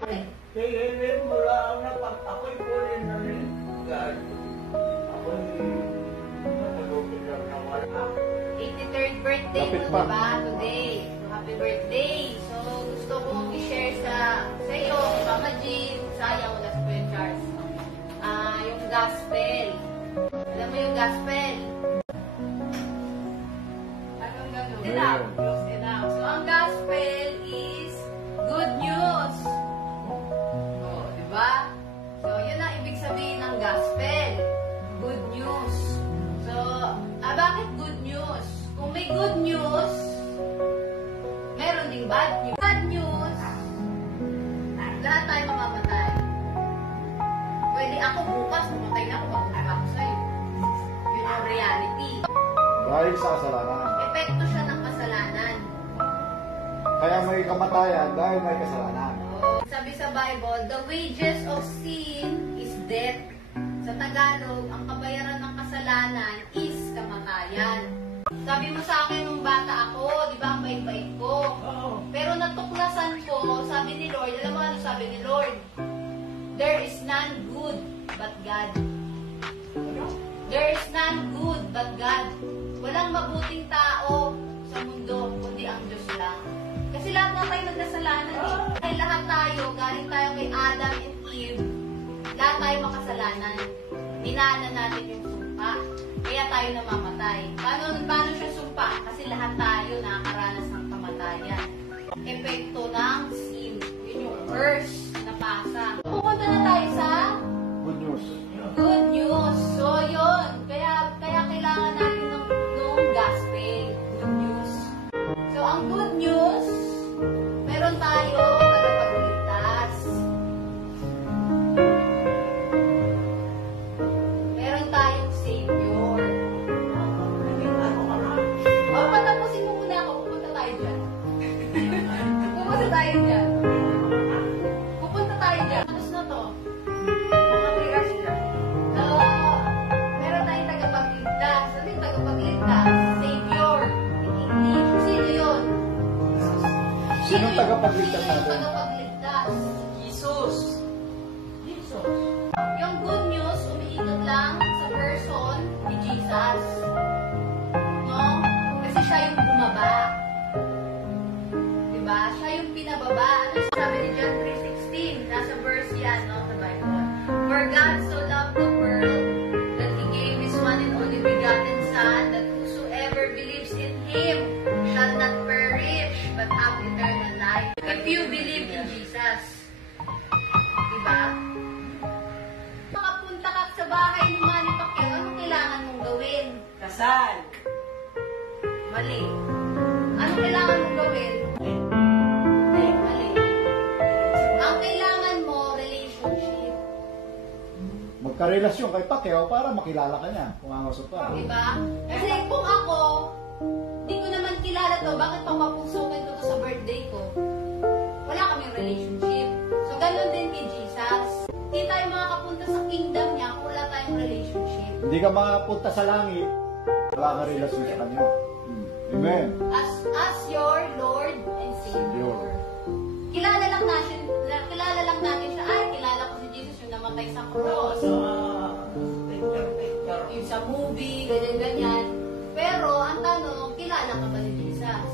Kaya mula ako na pag ako'y kunin na rin. Ako'y matulogin lang na wala. 83rd birthday mo, diba? Today. So, happy birthday. So, gusto kong i-share sa iyo, Mama Jean, sayang wala sa Kuya Charles. Yung gospel. Alam mo yung gospel? Anong gano'n? Close enough. So, ang gospel is good news. Oh, diba? So, yun ang ibig sabihin ng gospel. Good news. So, bakit good news? Kung may good news, meron ding bad news. Bad news, lahat tayo mamamatay. Pwede ako bukas, mamatay na ako, mamatay ako sa'yo. Yun ang reality. Dahil sa kasalanan. Epekto siya ng kasalanan. Kaya may kamatayan dahil may kasalanan. Sabi sa Bible, the wages of sin is death. Sa Tagalog, ang kabayaran ng kasalanan is kamatayan. Sabi mo sa akin nung bata ako, di ba ang bait-bait ko? Pero natuklasan ko, sabi ni Lord, alam mo ano sabi ni Lord? There is none good but God. There is none good but God. Walang mabuting tao sa mundo, kundi ang Diyos lang. Kasi lahat na tayo nagkasalanan eh. Dahil lahat tayo, galing tayo kay Adam and Eve, lahat tayo makasalanan. Minana natin yung sumpa. Kaya tayo namamatay. Paano siya sumpa? Kasi lahat tayo nakakaranas ng kamatayan. Epekto ng sin. Yun yung curse na pasa. Pupunta na tayo sa Good news. good news. So, yun. Kaya kailangan natin ng gospel. Good news. So, ang good news, meron tayo tagapagligtas. Meron tayong Savior. O, patapusin mo muna ako. Pupunta tayo dyan. Pupunta tayo dyan. Pupunta tayo dyan. Tapos na to. Mga 3 hours na. So, meron tayong tagapagligtas. Ano yung tagapagligtas? Savior. In English. Sino yun? Sinong tagapagligtas Sino yung natin? tagapagligtas? Jesus! Jesus! Yung good news, umiikot lang sa person ni Jesus. No? Kasi siya yung bumaba. Diba? Siya yung pinababa. Ano sabi ni John 3:16? Nasa verse yan, no? Sa Bible. For God so loved the world that He gave His one and only begotten Son, that whosoever believes in Him shall not perish, but have eternal life. If you believe in Jesus. Diba? Makapunta ka sa bahay ni Manny Pacquiao, anong kailangan mong gawin? Kasal! Mali. Anong kailangan mong gawin? Mali. Ang kailangan mo, relationship. Magkarelasyon kay Pacquiao para makilala ka niya. Kung ang usap ka. Diba? Kasi kung ako, di ko naman kilala to, bakit papapusukin ko to sa birthday ko? Wala kaming relationship. So, ganun din kay Jesus. Hindi tayo makakapunta sa kingdom niya kung wala tayong relationship. Hindi ka makapunta sa langit, wala ka relasyon sa kanya. Amen. As your Lord and Savior. Kilala lang natin siya. Ay, kilala ko si Jesus yung namatay sa cross. Yung sa movie, ganyan-ganyan. Pero, ang tanong, kilala ka ba ni Jesus?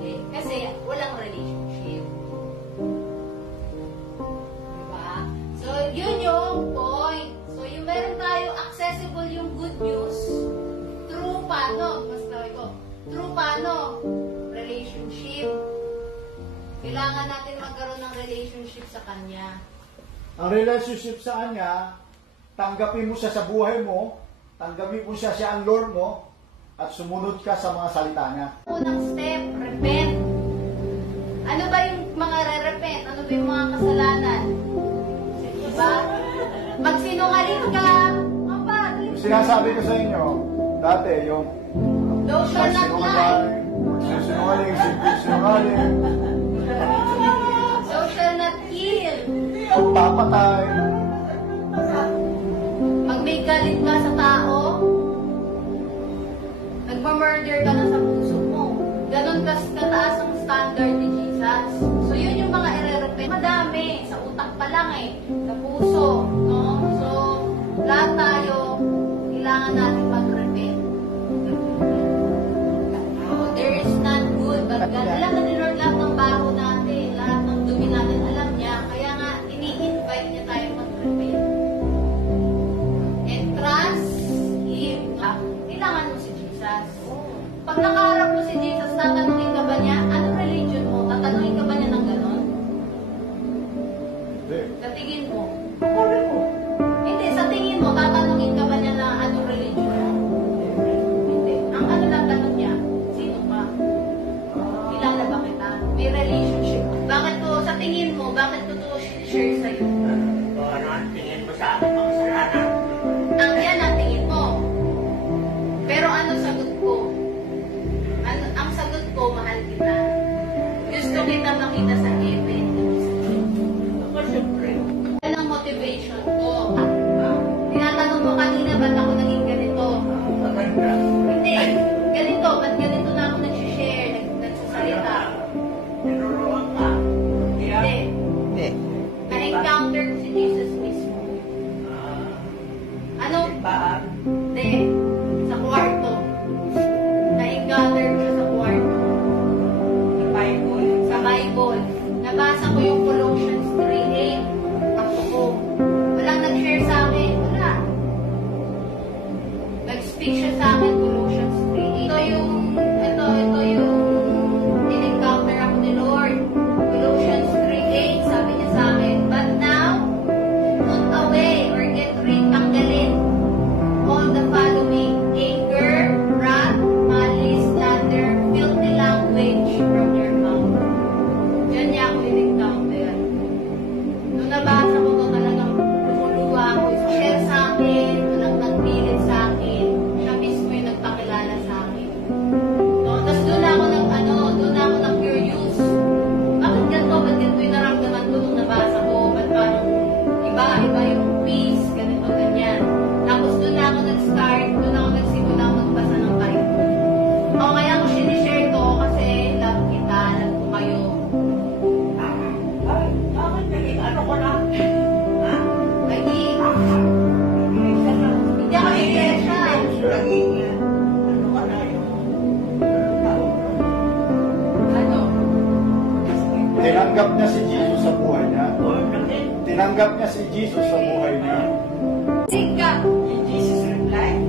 Eh, kasi walang relationship. Diba? So, yun yung point. So, yung meron tayo accessible yung good news through paano? Mas tawag ko. Through paano? Relationship. Kailangan natin magkaroon ng relationship sa Kanya. Ang relationship sa kanya, tanggapin mo siya sa buhay mo, tanggapin mo siya ang Lord mo, at sumunod ka sa mga salita niya. Unang step, repent. Ano ba yung mga re-repent? Ano ba yung mga kasalanan? Diba? Magsinungaling ka. Sinasabi ko sa inyo, dati yung Thou shalt not lie. sinungaling, Thou shalt not kill. pagpapatay, Pag may galit ka sa tao, nagpa-murder ka na sa puso mo. Ganon kataas ang standard ni Jesus. So, yun yung mga ire-repent. utak pa lang eh, sa puso, no? So, lahat tayo, kailangan natin mag-repent. So, there is none good, but God. Alam na ni Lord lahat ng baho natin, lahat ng dumi natin, alam niya. Kaya nga, ini-invite niya tayo mag-repent. And trust Him. Kailangan mo si Jesus. Pag nakaharap mo si Jesus, tatanungin ka ba niya, anong religion mo? Tatanungin ka ba niya ng ganon? Hindi. Sa tingin mo? Ano mo? Hindi, sa tingin mo, tatanungin ka ba niya na anong religion mo? Hindi. Ang ano lang tanong niya, sino ka? Kilala ba kita? May relationship. Bakit ko, sa tingin mo, bakit ko to share sa'yo? O ano ang tingin mo sa aking mga kasalanan? Ang yan ang tingin mo. Pero ano sagot ko? Ang sagot ko, mahal kita. Gusto kita makita sa heaven. Ako siyempre. Yan ang motivation ko. Tinatanong mo kanina, ba't ako naging ganito? Maganda. Hindi. Ganito. Ba't ganito na ako nag-share, nagsasalita? Tinuruan ka. Kaya, Hindi. Na-encounter ko si Jesus mismo. Ano? ba? Hindi. Sa kwarto. Na-encounter ko siya sa kwarto. Bible. Sa Bible. Nabasa ko yung Colossians 3:8. Takbo ko. Walang nag-share sa akin. Wala. Nag-speak siya sa akin, Colossians 3:8. Ito yung in-encounter ako ni Lord. Colossians 3:8, sabi niya sa akin, but now, put away or get rid, tanggalin all the following: anger, wrath, malice, slander, filthy language from your mouth. Diyan niya ako in-encounter. Nung nabasa ko to, talagang lumuluwa ako. Share sa akin, walang nagpilit sa akin. Siya mismo yung nagpakilala sa akin. No? Tapos doon ako curious. Bakit ganito? Ba't ganito yung naramdaman ko nung nabasa ko? Ba't parang iba yung peace, ganito, ganyan. Tapos doon ako nagsimula ako magbasa ng Bible. O kaya ako sinishare to kasi love kita, love ko kayo. Ay, bakit naging ano ko na? Ha? Naging, Naging ka na. hindi ako iglesia. Naging, ano ka na yung tawag ko? Ano? Tinanggap niya si Jesus sa buhay niya. Or naging, Tinanggap niya si Jesus sa buhay niya. Sika. Jesus replied.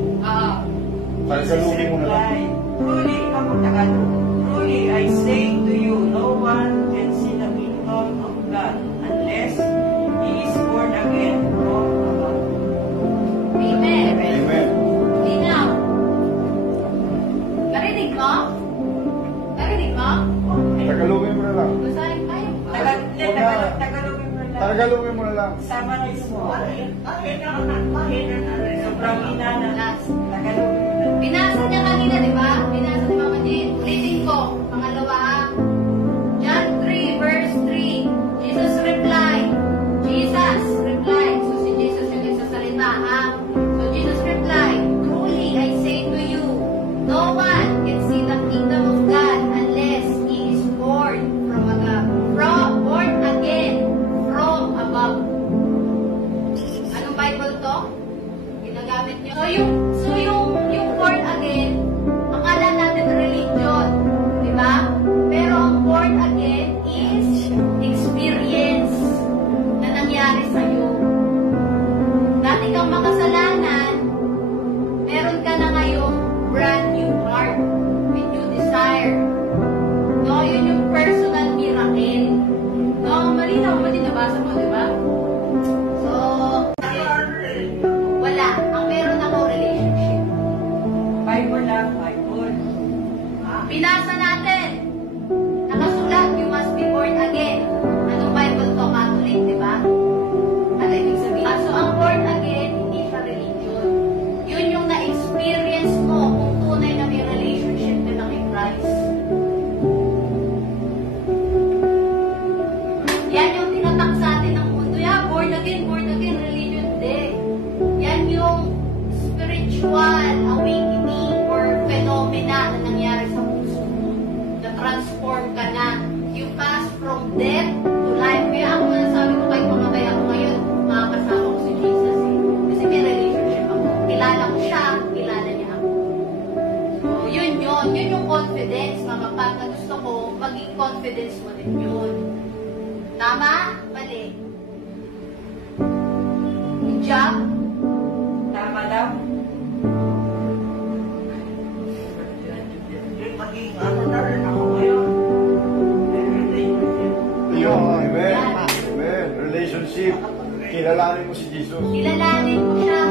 Tagalogin mo na lang. Truly, ako Tagalog. Truly, I say to you, no one can see the kingdom of God unless he is born again from above. Amen. Amen. Linaw. Narinig mo? Narinig mo? Tagalogin mo na lang. Basahin tayo. Tagalogin mo lang. Tagalogin mo na lang. Sama na mo. Mahina na rin. Sobrang hina na. Last. Tagalogin mo lang. Binasa niya kanina, di ba? Binasa ni Mama Jean. Ulitin ko. Pangalawa. John 3, verse 3. Jesus replied. So si Jesus yung nagsasalita, ha? So Jesus replied, truly I say to you, no one can see the kingdom of God unless he is born from above. Born again from above. Anong Bible to? Ginagamit niyo. So yung born again, akala natin religion, di ba? Pero ang born again is experience na nangyari sa'yo. Dati kang makasalanan, meron ka na ngayong brand new heart with new desire. No, yun yung personal miracle. No, malinaw mo din nabasa mo, di ba? So, wala. Ang meron ako relationship. Bible lang, Bible. Binasa natin. Nakasulat, you must be born again. Anong Bible to? Catholic, di ba? Ano ibig sabihin? So, ang born again, hindi siya religion. Yun yung na-experience mo kung tunay na may relationship ka na kay Christ. Yan yung tinatak sa atin ng mundo. Yeah, born again, religion. Hindi. Yan yung spiritual awakening or phenomena na nangyari sa puso mo. Na-transform ka na. You pass from death to life. Kaya ako nasabi ko kay mga Yun yung confidence, Mama Pat, na gusto ko maging confidence mo din yun. Tama? Mali. Good job? Tama daw. Maging ano na rin ako ngayon. May relationship. Amen. Amen. Relationship. Kilalanin mo si Jesus. Kilalanin mo siya.